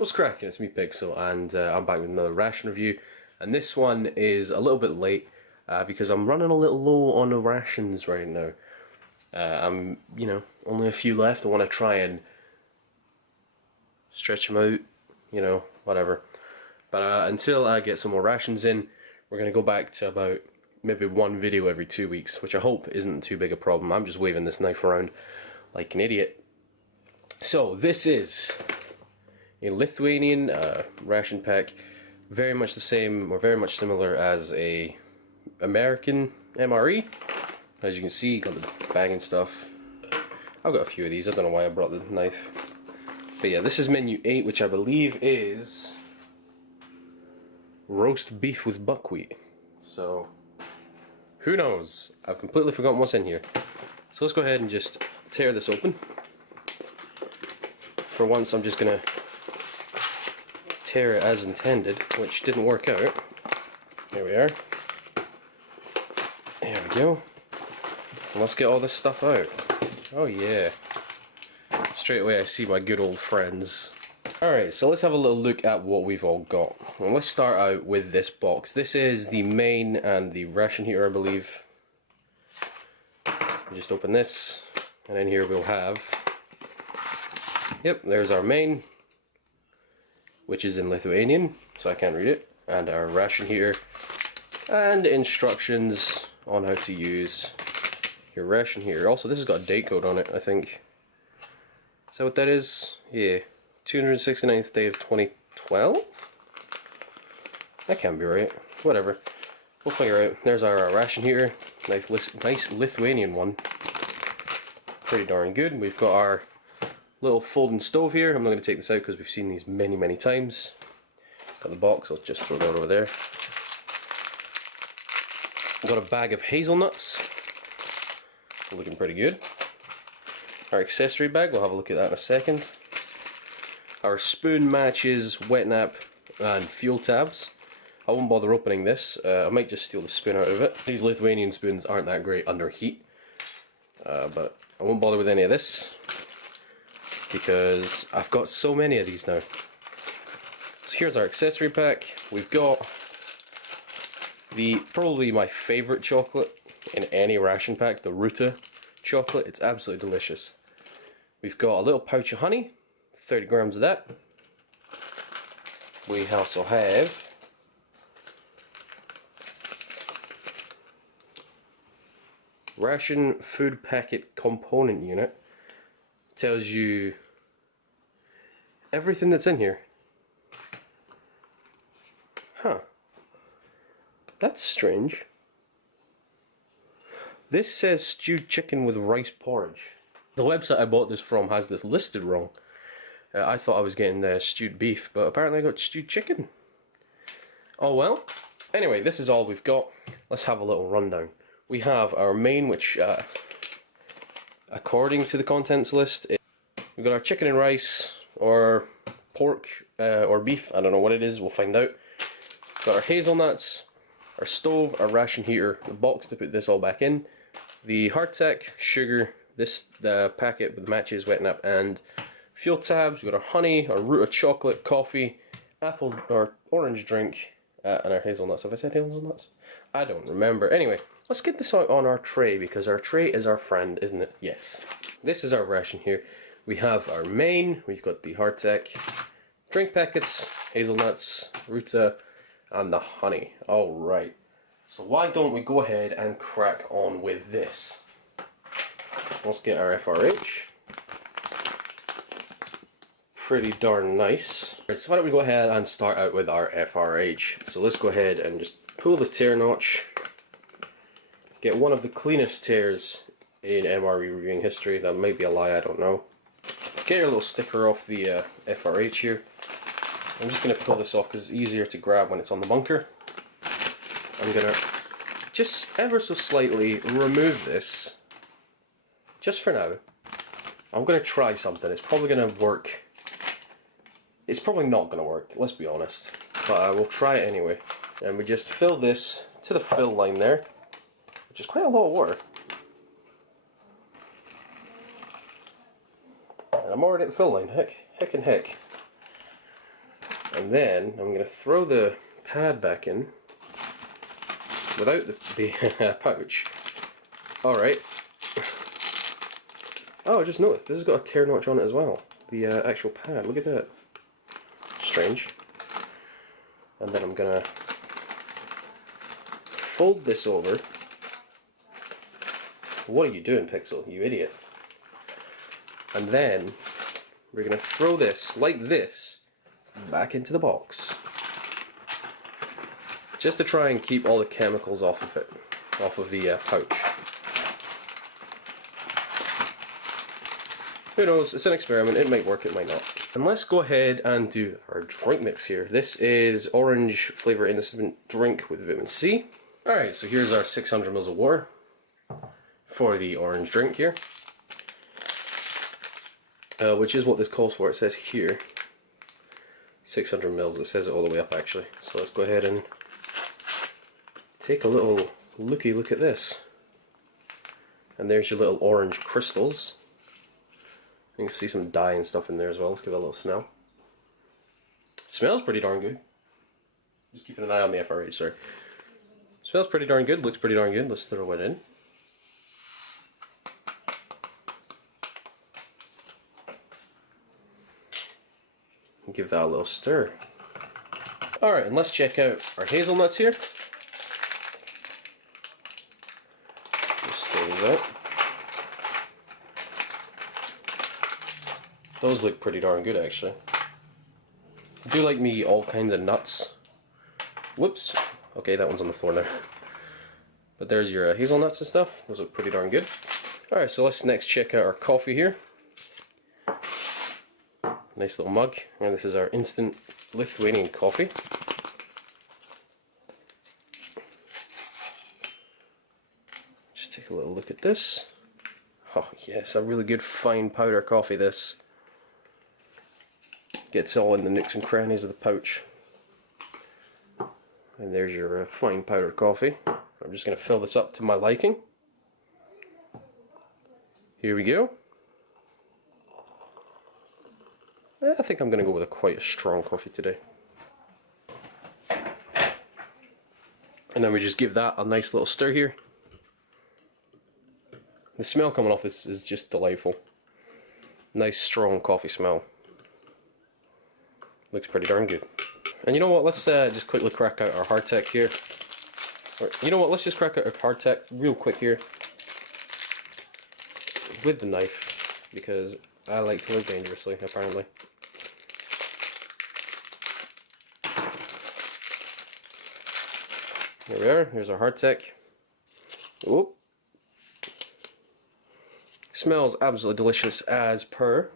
What's cracking? It's me, Pixel, and I'm back with another ration review. And this one is a little bit late because I'm running a little low on the rations right now. Only a few left. I want to try and stretch them out, whatever. But until I get some more rations in, we're going to go back to about maybe one video every 2 weeks, which I hope isn't too big a problem. I'm just waving this knife around like an idiot. So this is a Lithuanian ration pack, very much the same or very much similar as a American MRE. As you can see, got the bag and stuff. I've got a few of these. I don't know why I brought the knife, but yeah, this is menu 8, which I believe is roast beef with buckwheat. So who knows? I've completely forgotten what's in here. So let's go ahead and just tear this open. For once, I'm just gonna tear it as intended, which didn't work out. There we are. There we go. And let's get all this stuff out. Oh yeah. Straight away I see my good old friends. Alright, so let's have a little look at what we've all got. And let's start out with this box. This is the main and the ration heater, I believe. You just open this, and in here we'll have... Yep, there's our main, which is in Lithuanian, so I can't read it, and our ration heater, and instructions on how to use your ration heater. Also, this has got a date code on it, I think. Is that what that is? Yeah, 269th day of 2012? That can't be right. Whatever. We'll figure it out. There's our ration heater. Nice Lithuanian one. Pretty darn good. We've got our little folding stove here. I'm not going to take this out because we've seen these many times. Got the box, I'll just throw that over there. Got a bag of hazelnuts. Looking pretty good. Our accessory bag, we'll have a look at that in a second. Our spoon, matches, wet nap, and fuel tabs. I won't bother opening this. I might just steal the spoon out of it. These Lithuanian spoons aren't that great under heat. But I won't bother with any of this, because I've got so many of these now. So here's our accessory pack. We've got probably my favourite chocolate in any ration pack, the Ruta chocolate. It's absolutely delicious. We've got a little pouch of honey, 30 grams of that. We also have ration food packet component unit. Tells you everything that's in here. Huh. That's strange. This says stewed chicken with rice porridge. The website I bought this from has this listed wrong. I thought I was getting stewed beef, but apparently I got stewed chicken. Oh well. Anyway, this is all we've got. Let's have a little rundown. We have our main, which according to the contents list, we've got our chicken and rice, or pork, or beef, I don't know what it is, we'll find out. Got our hazelnuts, our stove, our ration heater, the box to put this all back in, the hardtack, sugar, the packet with matches, wet nap, and fuel tabs. We've got our honey, our root of chocolate, coffee, apple or orange drink, and our hazelnuts. Have I said hazelnuts? I don't remember. Anyway, let's get this out on our tray, because our tray is our friend, isn't it? Yes. This is our ration here. We have our main, we've got the hardtack, drink packets, hazelnuts, Ruta, and the honey. Alright. So why don't we go ahead and crack on with this? Let's get our FRH. Pretty darn nice. Right, so why don't we go ahead and start out with our FRH. So let's go ahead and just pull the tear notch. Get one of the cleanest tears in MRE reviewing history. That might be a lie, I don't know. Get your little sticker off the FRH here. I'm just going to pull this off because it's easier to grab when it's on the bunker. I'm going to just ever so slightly remove this, just for now. I'm going to try something. It's probably going to work. It's probably not going to work, let's be honest. But I will try it anyway. And we just fill this to the fill line there, which is quite a lot of water. And I'm already at the fill line, heck and heck. And then I'm going to throw the pad back in without the pouch. Alright. Oh, I just noticed this has got a tear notch on it as well. The actual pad, look at that. Strange. And then I'm going to fold this over. What are you doing, Pixel? You idiot. And then we're going to throw this, like this, back into the box. Just to try and keep all the chemicals off of it, off of the pouch. Who knows, it's an experiment, it might work, it might not. And let's go ahead and do our drink mix here. This is orange flavor innocent drink with vitamin C. Alright, so here's our 600 ml of water for the orange drink here. Which is what this calls for, it says here. 600 ml, it says it all the way up actually. So let's go ahead and take a little looky look at this. And there's your little orange crystals. You can see some dye and stuff in there as well. Let's give it a little smell. It smells pretty darn good. Just keeping an eye on the FRH, sorry. Smells pretty darn good, looks pretty darn good. Let's throw it in. And give that a little stir. Alright, and let's check out our hazelnuts here. Just throw these out. Those look pretty darn good actually. I do like me all kinds of nuts. Whoops. Okay, that one's on the floor now. But there's your hazelnuts and stuff. Those look pretty darn good. Alright, so let's next check out our coffee here. Nice little mug. And this is our instant Lithuanian coffee. Just take a little look at this. Oh yes, a really good fine powder coffee this. Gets all in the nooks and crannies of the pouch. And there's your fine powdered coffee. I'm just going to fill this up to my liking. Here we go. I think I'm going to go with quite a strong coffee today. And then we just give that a nice little stir here. The smell coming off this is just delightful. Nice strong coffee smell. Looks pretty darn good. And you know what, let's just quickly crack out our hardtack here. Or, you know what, let's just crack out our hardtack real quick here. With the knife, because I like to live dangerously, apparently. There we are, here's our hardtack. Oop. Smells absolutely delicious as per.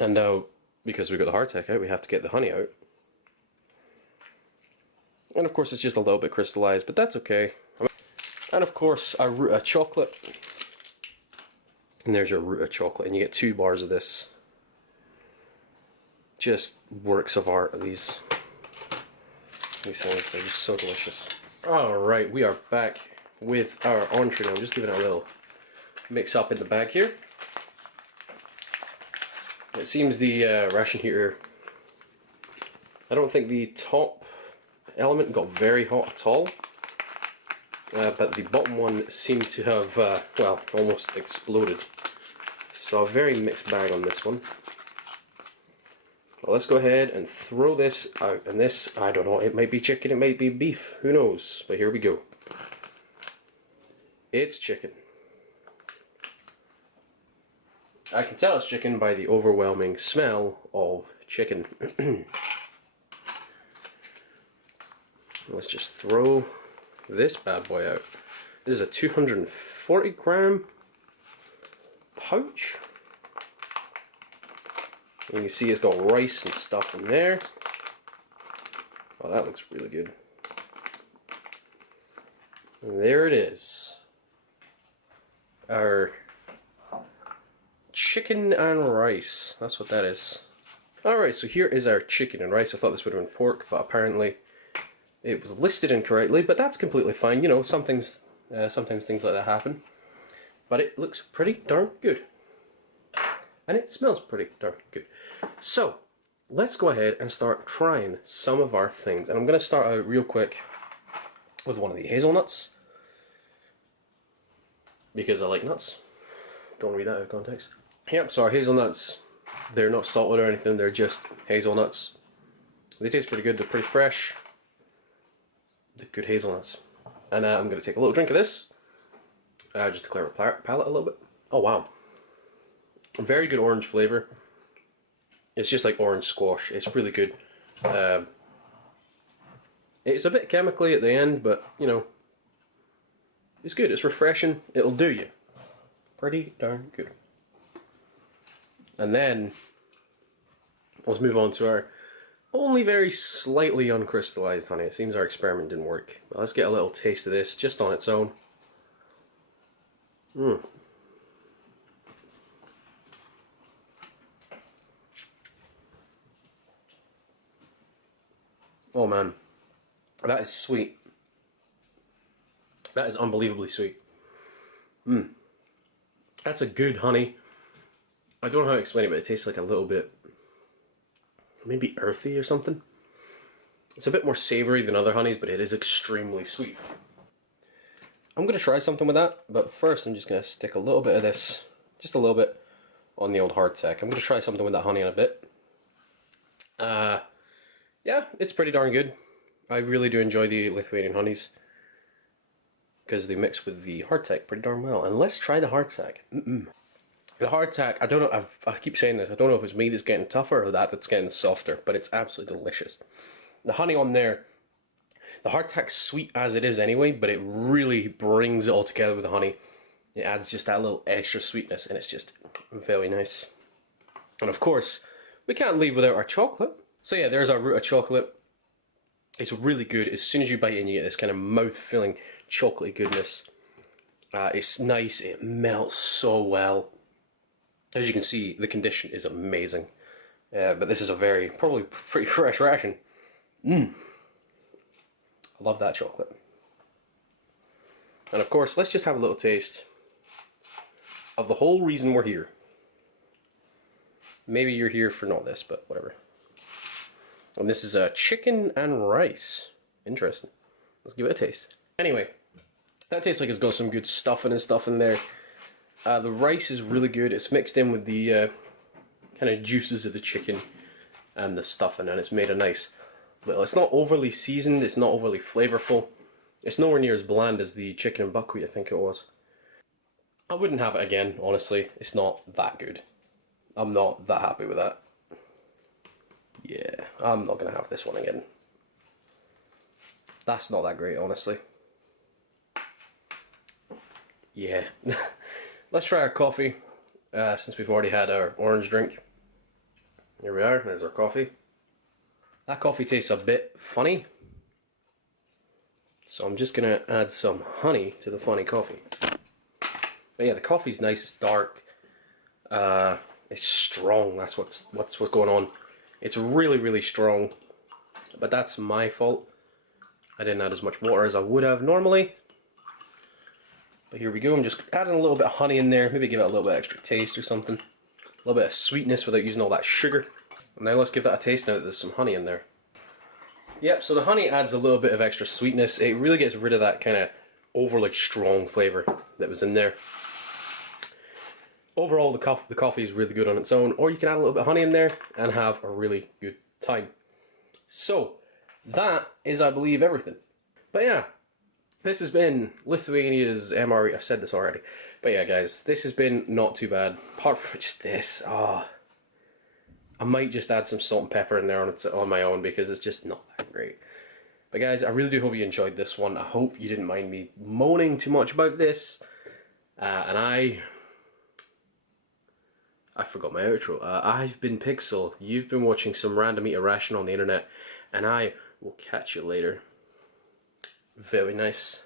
And now, because we've got the hardtack out, we have to get the honey out. And of course it's just a little bit crystallized, but that's okay. And of course our root of chocolate. And there's your root of chocolate, and you get 2 bars of this. Just works of art, these things, they're just so delicious. Alright, we are back with our entree now. I'm just giving it a little mix up in the bag here. It seems the ration heater, I don't think the top element got very hot at all, but the bottom one seemed to have, well, almost exploded. So a very mixed bag on this one. Well, let's go ahead and throw this out, and this, I don't know, it might be chicken, it might be beef, who knows, but here we go. It's chicken. I can tell it's chicken by the overwhelming smell of chicken. Let's just throw this bad boy out. This is a 240 gram pouch. And you can see it's got rice and stuff in there. Oh, that looks really good. And there it is. Our chicken and rice. That's what that is. Alright, so here is our chicken and rice. I thought this would have been pork, but apparently it was listed incorrectly, but that's completely fine. You know, sometimes things like that happen. But it looks pretty darn good. And it smells pretty darn good. So, let's go ahead and start trying some of our things. And I'm going to start out real quick with one of the hazelnuts, because I like nuts. Don't read that out of context. Yep, so our hazelnuts, they're not salted or anything, they're just hazelnuts. They taste pretty good, they're pretty fresh. They're good hazelnuts. And I'm going to take a little drink of this, just to clear my palate a little bit. Oh wow. Very good orange flavour. It's just like orange squash, it's really good. It's a bit chemically at the end, but you know, it's good, it's refreshing, it'll do you. Pretty darn good. And then, let's move on to our only very slightly uncrystallized honey. It seems our experiment didn't work. But let's get a little taste of this just on its own. Oh man, that is sweet. That is unbelievably sweet. That's a good honey. I don't know how to explain it, but it tastes like a little bit, maybe earthy or something. It's a bit more savoury than other honeys, but it is extremely sweet. I'm going to try something with that, but first I'm just going to stick a little bit of this, just a little bit, on the old hardtack. I'm going to try something with that honey in a bit. Yeah, it's pretty darn good. I really do enjoy the Lithuanian honeys, because they mix with the hardtack pretty darn well. And let's try the hardtack. The hardtack, I don't know, I keep saying this, I don't know if it's me that's getting tougher or that that's getting softer, but it's absolutely delicious. The honey on there, the hardtack's sweet as it is anyway, but it really brings it all together with the honey. It adds just that little extra sweetness, and it's just very nice. And of course, we can't leave without our chocolate. So yeah, there's our root of chocolate. It's really good. As soon as you bite in, you get this kind of mouth-filling chocolatey goodness. It's nice, it melts so well. As you can see, the condition is amazing. But this is a probably pretty fresh ration. I love that chocolate. And of course, let's just have a little taste of the whole reason we're here. Maybe you're here for not this, but whatever. And this is chicken and rice. Interesting. Let's give it a taste. Anyway, that tastes like it's got some good stuffing and stuff in there. The rice is really good. It's mixed in with the kind of juices of the chicken and the stuffing, and it's made a nice little... It's not overly seasoned, it's not overly flavorful. It's nowhere near as bland as the chicken and buckwheat, I think it was. I wouldn't have it again, honestly. It's not that good. I'm not that happy with that. Yeah, I'm not going to have this one again. That's not that great, honestly. Yeah. Let's try our coffee, since we've already had our orange drink. Here we are, there's our coffee. That coffee tastes a bit funny. So I'm just going to add some honey to the funny coffee. But yeah, the coffee's nice, it's dark. It's strong, that's what's going on. It's really, really strong. But that's my fault. I didn't add as much water as I would have normally. But here we go, I'm just adding a little bit of honey in there, maybe give it a little bit extra taste or something. A little bit of sweetness without using all that sugar. And now let's give that a taste now that there's some honey in there. Yep, so the honey adds a little bit of extra sweetness. It really gets rid of that kind of overly strong flavour that was in there. Overall, the coffee is really good on its own, or you can add a little bit of honey in there and have a really good time. So, that is, I believe, everything. But yeah. This has been Lithuania's MRE. I've said this already. But yeah, guys, this has been not too bad. Apart from just this. I might just add some salt and pepper in there on my own, because it's just not that great. But guys, I really do hope you enjoyed this one. I hope you didn't mind me moaning too much about this. And I forgot my outro. I've been Pixel. You've been watching some random eat a ration on the internet. And I will catch you later. Very nice.